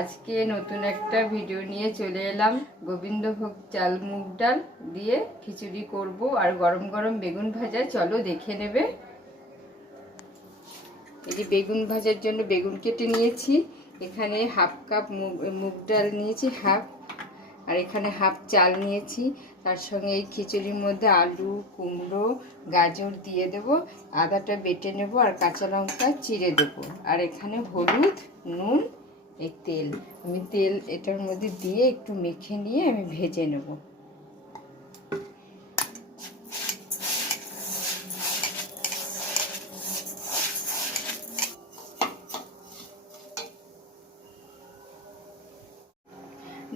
আজকে নতুন একটা ভিডিও নিয়ে চলে এলাম। গোবিন্দভোগ চাল মুগ ডাল দিয়ে খিচুড়ি করব আর গরম গরম বেগুন ভাজা। চলো দেখে নেবে। এই যে বেগুন ভাজার জন্য বেগুন কেটে নিয়েছি। এখানে হাফ কাপ মুগ ডাল নিয়েছি হাফ, আর এখানে হাফ চাল নিয়েছি। তার সঙ্গে এই খিচুড়ির মধ্যে আলু, কুমড়ো, গাজর দিয়ে দেব, আদাটা বেটে নেব আর কাঁচা লঙ্কা চিড়ে দেব। আর এখানে হলুদ, নুন, এই তেল, আমি তেল এটার মধ্যে দিয়ে একটু মেখে নিয়ে আমি ভেজে নেব।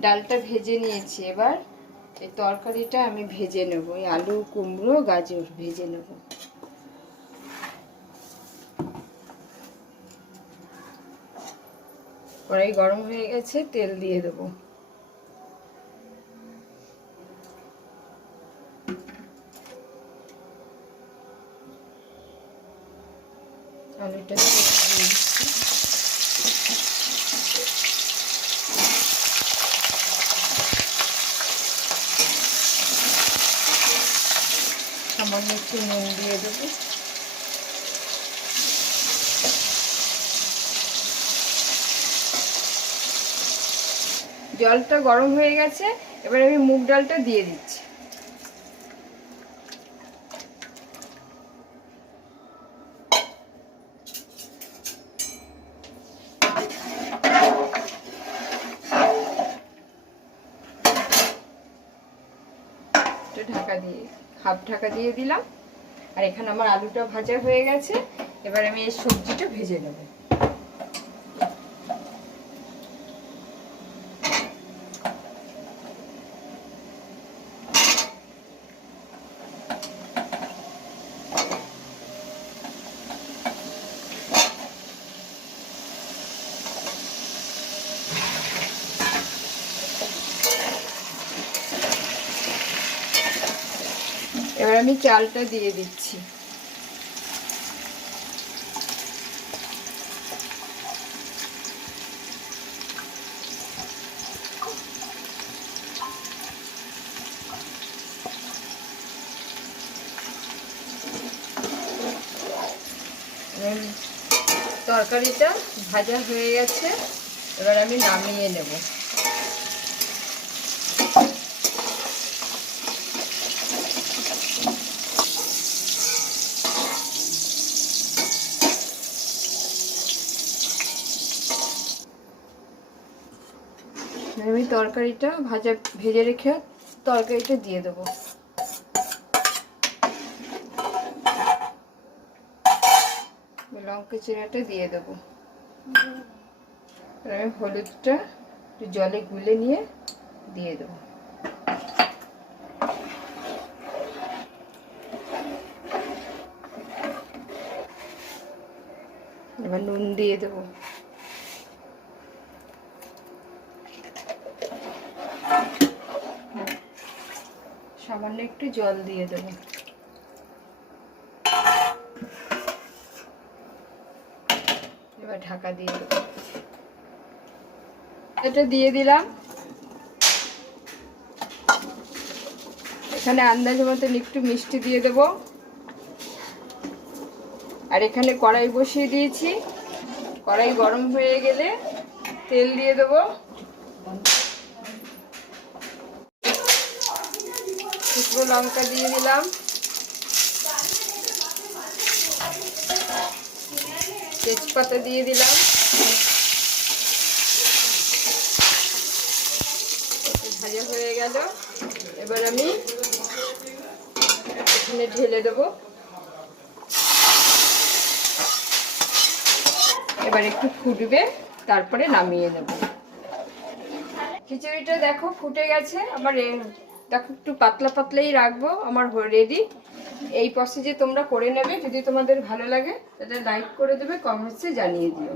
ডালটা ভেজে নিয়েছি, এবার এই তরকারিটা আমি ভেজে নেব। এই আলু, কুমড়ো, গাজর ভেজে নেব। কড়াই গরম হয়ে গেছে, তেল দিয়ে দেব। আলুটা দিয়ে দিচ্ছি। সামান্য একটু নুন দিয়ে দেবো। জলটা গরম হয়ে গেছে, এবার আমি মুগ ডালটা দিয়ে দিচ্ছি। ঢাকা দিয়ে হাফ ঢাকা দিয়ে দিলাম। আর এখানে আমার আলুটা ভাজা হয়ে গেছে, এবার আমি এই সবজিটা ভেজে নেব। এবার আমি চালটা দিয়ে দিচ্ছি। তরকারিটা ভাজা হয়ে গেছে, এবার আমি নামিয়ে নেব। আমি তরকারিটা ভেজে রেখে তরকারিটা দিয়ে দেবো। লঙ্কা চিড়াটা দিয়ে দেবো। আমি হলুদটা একটু জলে গুলে নিয়ে দিয়ে দেবো। এবার নুন দিয়ে দেবো। সামান্য একটু জল দিয়ে দেবো। এবার ঢাকা দিয়ে দেবো। এটা দিয়ে দিলাম। এখানে আন্দাজ মতন একটু মিষ্টি দিয়ে দেবো। আর এখানে কড়াই বসিয়ে দিয়েছি, কড়াই গরম হয়ে গেলে তেল দিয়ে দেবো। শুকনো লঙ্কা দিয়ে দিলাম, তেজপাতা দিয়ে দিলাম। ভাজা হয়ে গেল, এবার আমি এখানে ঢেলে দেবো। এবার একটু ফুটবে, তারপরে নামিয়ে নেব। খিচুড়িটা দেখো ফুটে গেছে আমার। দেখো একটু পাতলা পাতলাই রাখবো, আমার রেডি। এই প্রসেসে তোমরা করে নেবে। যদি তোমাদের ভালো লাগে তাহলে লাইক করে দেবে, কমেন্টসে জানিয়ে দিও।